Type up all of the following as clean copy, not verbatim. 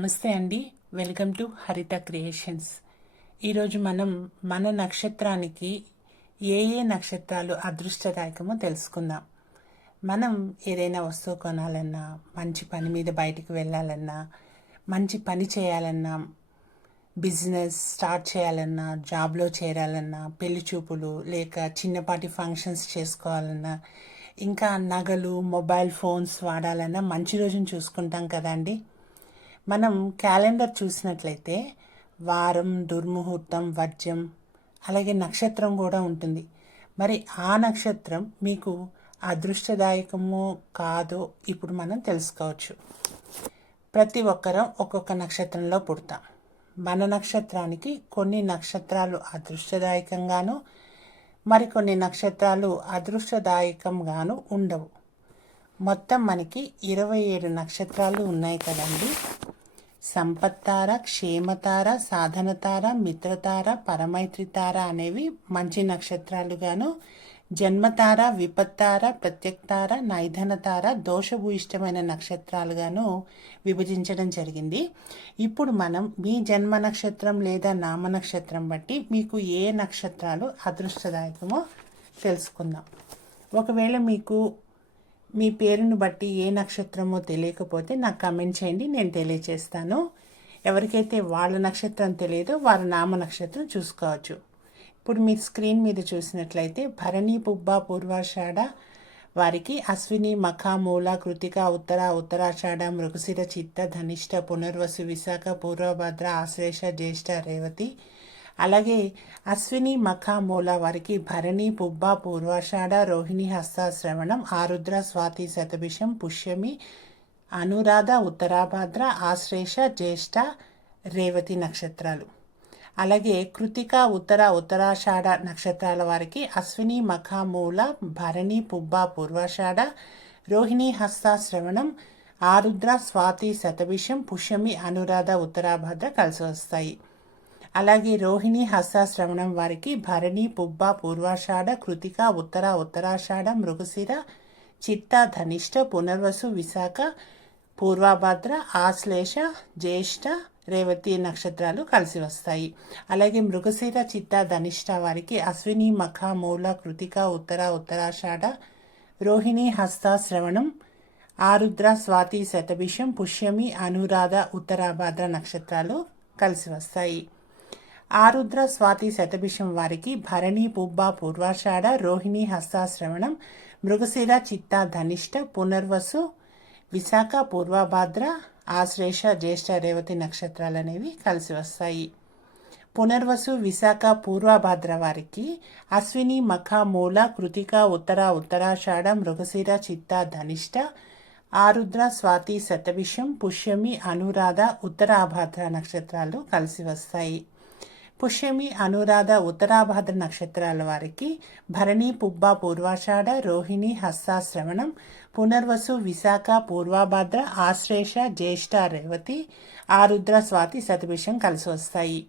నమస్తే అండి. Welcome to హరిత క్రియేషన్స్. ఈరోజు మనం మన నక్షత్రానికి ఏ ఏ నక్షత్రాలు అదృష్టదాయకమో తెలుసుకుందాం. మనం ఏదైనా వస్తువు కొనాలన్నా, మంచి పని మీద బయటికి వెళ్ళాలన్నా, మంచి పని చేయాలన్నా, బిజినెస్ స్టార్ట్ చేయాలన్నా, జాబ్లో చేరాలన్నా, పెళ్లి చూపులు లేక చిన్నపాటి ఫంక్షన్స్ చేసుకోవాలన్నా, ఇంకా నగలు, మొబైల్ ఫోన్స్ వాడాలన్నా మంచి రోజును చూసుకుంటాం కదండి. మనం క్యాలెండర్ చూసినట్లయితే వారం, దుర్ముహూర్తం, వర్జ్యం, అలాగే నక్షత్రం కూడా ఉంటుంది. మరి ఆ నక్షత్రం మీకు అదృష్టదాయకమో కాదో ఇప్పుడు మనం తెలుసుకోవచ్చు. ప్రతి ఒక్కరం ఒక్కొక్క నక్షత్రంలో పుడతాం. మన నక్షత్రానికి కొన్ని నక్షత్రాలు అదృష్టదాయకంగాను, మరికొన్ని నక్షత్రాలు అదృష్టదాయకంగాను ఉండవు. మొత్తం మనకి 27 నక్షత్రాలు ఉన్నాయి కదండి. సంపత్తార, క్షేమతార, సాధనతార, మిత్రతార, పరమైత్రితార అనేవి మంచి నక్షత్రాలుగాను, జన్మతార, విపత్తార, ప్రత్యక్తార, నైధనతార దోషభూయిష్టమైన నక్షత్రాలుగాను విభజించడం జరిగింది. ఇప్పుడు మనం మీ జన్మ నక్షత్రం లేదా నామ నక్షత్రం బట్టి మీకు ఏ నక్షత్రాలు అదృష్టదాయకమో తెలుసుకుందాం. ఒకవేళ మీకు మీ పేరును బట్టి ఏ నక్షత్రమో తెలియకపోతే నాకు కమెంట్ చేయండి, నేను తెలియచేస్తాను. ఎవరికైతే వాళ్ళ నక్షత్రం తెలియదో వారు నామ నక్షత్రం చూసుకోవచ్చు. ఇప్పుడు మీరు స్క్రీన్ మీద చూసినట్లయితే భరణి, పుబ్బ, పూర్వాషాఢ వారికి అశ్విని, మఖ, మూల, కృతిక, ఉత్తరాషాఢ, మృగశిర, చిత్త, ధనిష్ట, పునర్వసు, విశాఖ, పూర్వభద్ర, ఆశ్లేష, జ్యేష్ఠ, రేవతి. అలాగే అశ్విని, మఖ, మూల వారికి భరణి, పుబ్బ, పూర్వాషాఢ, రోహిణి, హస్త, శ్రవణం, ఆరుద్ర, స్వాతి, శతభిషం, పుష్యమి, అనురాధ, ఉత్తరాభాద్ర, ఆశ్లేష, జ్యేష్ఠ, రేవతి నక్షత్రాలు. అలాగే కృతిక, ఉత్తరాషాఢ నక్షత్రాల వారికి అశ్విని, మఖ, మూల, భరణి, పుబ్బ, పూర్వాషాఢ, రోహిణి, హస్త, శ్రవణం, ఆరుద్ర, స్వాతి, శతభిషం, పుష్యమి, అనురాధ, ఉత్తరాభాద్ర కలిసి వస్తాయి. అలాగే రోహిణి, హస్త, శ్రవణం వారికి భరణి, పుబ్బ, పూర్వాషాఢ, కృతిక, ఉత్తరాషాఢ, మృగశిర, చిత్త, ధనిష్ట, పునర్వసు, విశాఖ, పూర్వభద్ర, ఆశ్లేష, జ్యేష్ఠ, రేవతి నక్షత్రాలు కలిసి వస్తాయి. అలాగే మృగశిర, చిత్త, ధనిష్ట వారికి అశ్విని, మఖ, మూల, కృతిక, ఉత్తరాషాఢ, రోహిణి, హస్త, శ్రవణం, ఆరుద్ర, స్వాతి, శతభిషం, పుష్యమి, అనురాధ, ఉత్తరాభాద్ర నక్షత్రాలు కలిసి వస్తాయి. ఆరుద్ర, స్వాతి, శతభిషం వారికి భరణి, పుబ్బ, పూర్వాషాఢ, రోహిణి, హస్త, శ్రవణం, మృగశిర, చిత్త, ధనిష్ట, పునర్వసు, విశాఖ, పూర్వభాద్ర, ఆశ్లేష, జ్యేష్ఠ, రేవతి నక్షత్రాలు అనేవి కలిసి వస్తాయి. పునర్వసు, విశాఖ, పూర్వభాద్ర వారికి అశ్విని, మఖ, మూల, కృతిక, ఉత్తరాషాఢ, మృగశిర, చిత్త, ధనిష్ట, ఆరుద్ర, స్వాతి, శతభిషం, పుష్యమి, అనురాధ, ఉత్తరాభాద్ర నక్షత్రాలు కలిసి వస్తాయి. పుష్యమి, అనురాధ, ఉత్తరాభాద్ర నక్షత్రాల వారికి భరణి, పుబ్బ, పూర్వాషాఢ, రోహిణి, హస్త, శ్రవణం, పునర్వసు, విశాఖ, పూర్వభద్ర, ఆశ్లేష, జ్యేష్ఠ, రేవతి, ఆరుద్ర, స్వాతి, శతభిషం కలిసి వస్తాయి.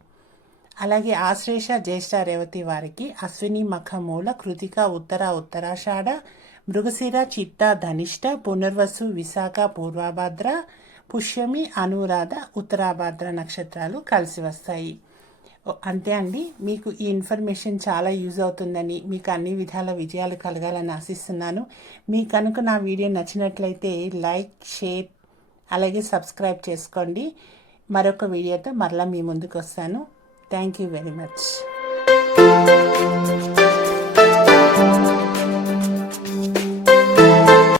అలాగే ఆశ్లేష, జ్యేష్ఠ, రేవతి వారికి అశ్విని, మఖ, మూల, కృతిక, ఉత్తరాషాఢ, మృగశిర, చిత్త, ధనిష్ట, పునర్వసు, విశాఖ, పూర్వభద్ర, పుష్యమి, అనురాధ, ఉత్తరాభాద్ర నక్షత్రాలు కలిసి వస్తాయి. అంతే అండి. మీకు ఈ ఇన్ఫర్మేషన్ చాలా యూజ్ అవుతుందని, మీకు అన్ని విధాల విజయాలు కలగాలని ఆశిస్తున్నాను. మీకు కనుక నా వీడియో నచ్చినట్లయితే లైక్, షేర్, అలాగే సబ్స్క్రైబ్ చేసుకోండి. మరొక వీడియోతో మరలా మీ ముందుకు వస్తాను. Thank you very much.